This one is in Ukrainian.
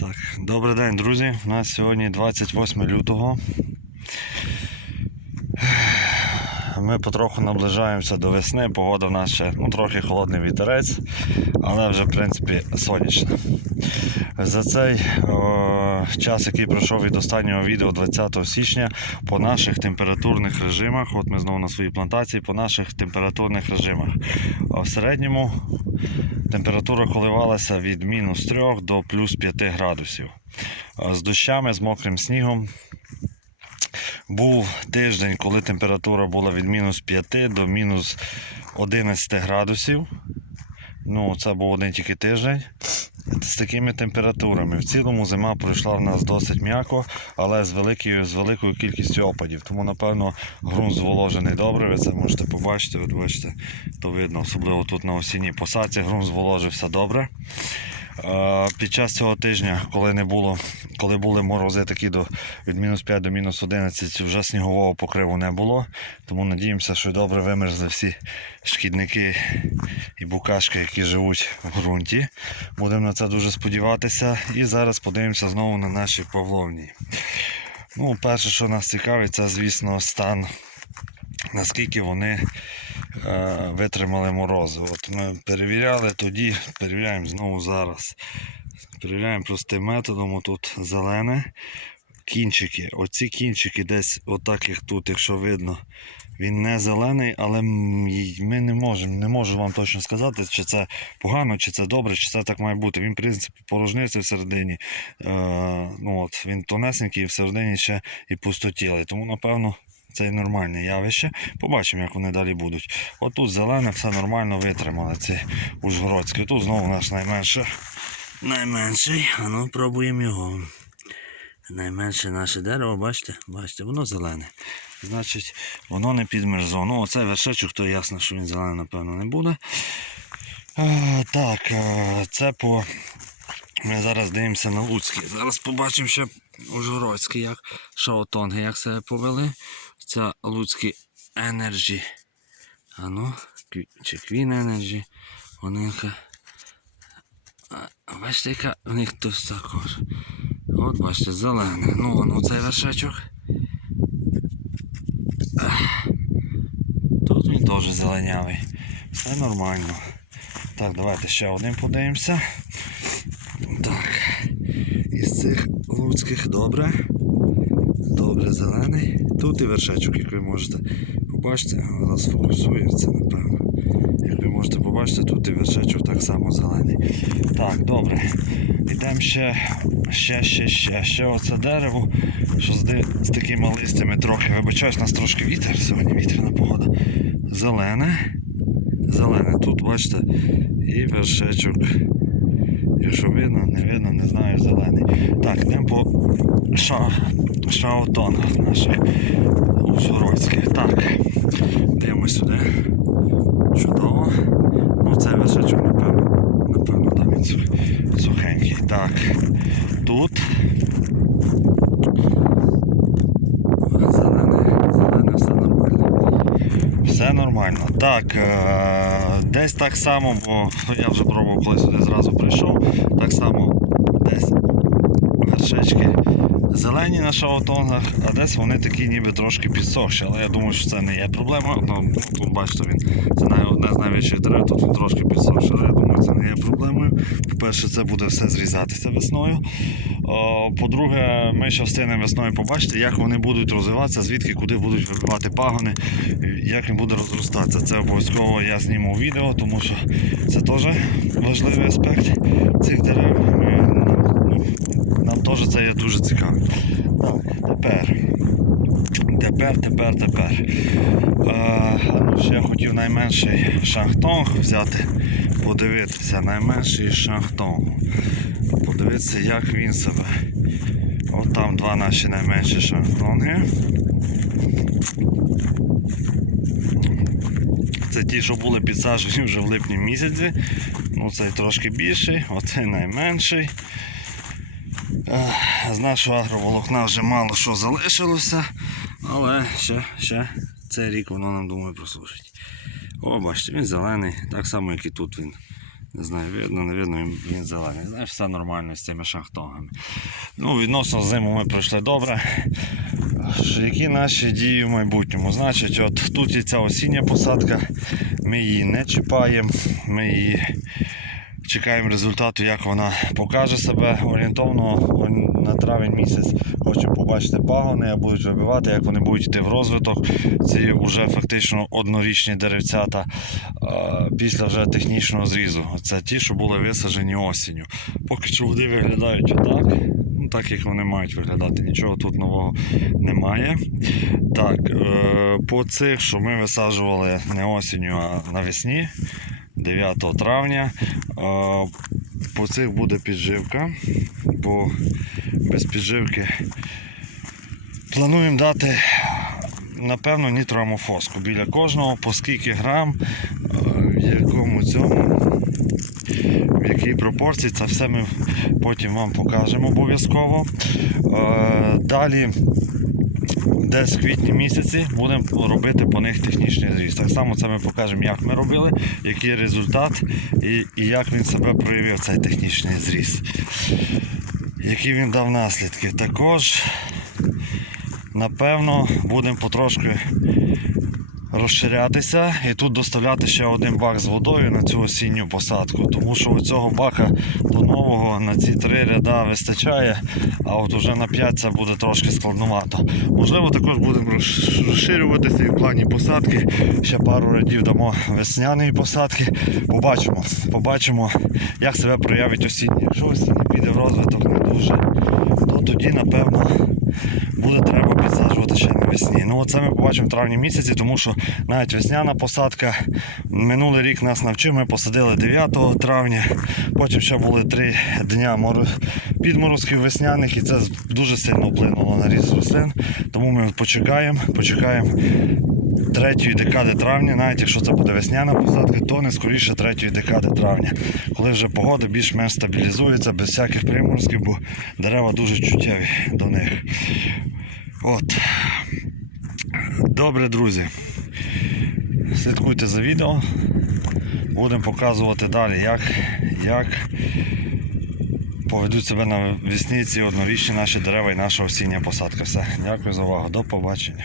Так, добрий день, друзі. У нас сьогодні 28 лютого. Ми потроху наближаємося до весни. Погода в нас ще ну, трохи холодний вітерець, але вже в принципі сонячна. За цей о, час, який пройшов від останнього відео 20 січня, по наших температурних режимах, от ми знову на своїй плантації, по наших температурних режимах. В середньому температура коливалася від мінус 3 до плюс 5 градусів. З дощами, з мокрим снігом. Був тиждень, коли температура була від мінус 5 до мінус 11 градусів. Ну, це був один тільки тиждень. З такими температурами. В цілому зима пройшла в нас досить м'яко, але з великою, з великою кількістю опадів. Тому, напевно, ґрунт зволожений добре. Ви це можете побачити. От бачите, то видно, особливо тут на осінній посадці, ґрунт зволожився добре. Під час цього тижня, коли не було, коли були морози такі до від мінус 5 до мінус 11, вже снігового покриву не було. Тому надіємося, що добре вимерзли всі шкідники і букашки, які живуть в ґрунті. Будемо на це дуже сподіватися. І зараз подивимося знову на наші павловні. Ну, перше, що нас цікавить, це, звісно, стан, наскільки вони витримали морози. От ми перевіряли тоді, перевіряємо знову зараз. Перевіряємо простим методом, отут зелене. Кінчики. Оці кінчики десь отак, як тут, якщо видно. Він не зелений, але ми не можемо, не можу вам точно сказати, чи це погано, чи це добре, чи це так має бути. Він, в принципі, порожнився всередині. Е, ну, от, він тонесенький і всередині ще і пустотілий. Тому, напевно, це нормальне явище. Побачимо, як вони далі будуть. От тут зелене, все нормально витримали ці ужгородські. Тут знову наш найменше. Найменший. А ну пробуємо його. Найменше наше дерево, бачите, бачите, воно зелене. Значить, воно не підмерзло. Ну, оцей вершечок, то ясно, що він зелений, напевно, не буде. Е, так, е, це по. Ми зараз дивимося на Луцький. Зараз побачимо ще Ужгородський, як шаотонги, як себе повели. Це Луцький Energy. А ну, чи Queen Energy. Вони яка. Бачите, яка в них тут також. От бачите, зелене. Ну, вон оцей вершечок. Тут він теж зеленявий. Все нормально. Так, давайте ще один подивимося. Так. Із цих луцьких добре. Добре зелений. Тут і вершечок, як ви можете побачити. Зараз фокусується, напевно. Як ви можете побачити, тут і вершечок так само зелений. Так, добре. Йдемо ще, ще, ще, ще, ще оце дерево, що з, з такими листями трохи. Вибачаюсь, у нас трошки вітер, сьогодні вітряна погода. Зелене. Зелене. Тут, бачите, і вершечок. Якщо видно, не видно, не знаю, зелений. Так, йдемо по ша... шаотонах наших ужгородських. Так, йдемо сюди. Чудово. Ну, цей вершечок, напевно, напевно, там він сухенький. Так, тут. Зелене, зелене, все нормально. Все нормально. Так, е, десь так само, бо я вже пробував, коли сюди зразу прийшов. Так само десь вершечки зелені на шаотонгах, а десь вони такі ніби трошки підсохші. Але я думаю, що це не є проблема. Ну, ну, тут бачите, він це одне з найвищих дерев, тут він трошки підсохший, але я думаю, це не є проблемою. По-перше, це буде все зрізатися весною. По-друге, ми ще встигнемо весною побачити, як вони будуть розвиватися, звідки куди будуть вибивати пагони, як він буде розростатися. Це обов'язково я зніму відео, тому що це теж важливий аспект цих дерев. Ну, теж це є дуже цікаво. Тепер. Тепер, тепер, тепер. Е, ну, ще я хотів найменший шахтонг взяти, подивитися, найменший шахтонг. Подивитися, як він себе. От там два наші найменші шахтонги. Це ті, що були підсаджені вже в липні місяці. Ну, цей трошки більший, оцей найменший. З нашого агроволокна вже мало що залишилося, але ще, ще цей рік воно нам думаю прослужить. О, бачите, він зелений, так само, як і тут він Не знаю, видно, не видно, він зелений. Знаєш, все нормально з цими шахтогами. Ну, відносно зиму ми пройшли добре. Які наші дії в майбутньому? Значить, от тут є ця осіння посадка, ми її не чіпаємо, ми її чекаємо результату, як вона покаже себе орієнтовно на травень місяць. Хочу побачити пагони, як будуть вибивати, як вони будуть йти в розвиток. Ці вже фактично однорічні деревцята після вже технічного зрізу. Це ті, що були висаджені осінню. Поки що вони виглядають отак. Ну, так як вони мають виглядати, нічого тут нового немає. Так, е, по цих, що ми висаджували не осінню, а навесні, 9 травня. е, По цих буде підживка, бо без підживки плануємо дати, напевно, нітроамофоску біля кожного, по скільки грам, е, в якому цьому в якій пропорції, це все ми потім вам покажемо обов'язково. Е, Далі, десь в квітні місяці, будемо робити по них технічний зріз. Так само це ми покажемо, як ми робили, який результат і, і як він себе проявив, цей технічний зріз. Які він дав наслідки. Також, напевно, будемо потрошки розширятися і тут доставляти ще один бак з водою на цю осінню посадку. Тому що у цього бака до нового на ці три ряда вистачає, а от уже на 5 це буде трошки складновато. Можливо, також будемо розширюватися і в плані посадки. Ще пару рядів дамо весняної посадки. Побачимо, побачимо, як себе проявить осіння. Якщо осіння піде в розвиток не дуже, то тоді, напевно, буде треба підсаджувати ще навесні. Ну оце ми побачимо в травні місяці, тому що навіть весняна посадка минулий рік нас навчив, ми посадили 9 травня, потім ще були 3 дня мор- підморозків весняних, і це дуже сильно вплинуло на ріст рослин. Тому ми почекаємо, почекаємо. Третьої декади травня, навіть якщо це буде весняна посадка, то не скоріше третьої декади травня, коли вже погода більш-менш стабілізується без всяких приморозків, бо дерева дуже чуттєві до них. От. Добре, друзі. Слідкуйте за відео. Будемо показувати далі, як, як поведуть себе на весні ці однорічні наші дерева і наша осіння посадка. Все. Дякую за увагу. До побачення.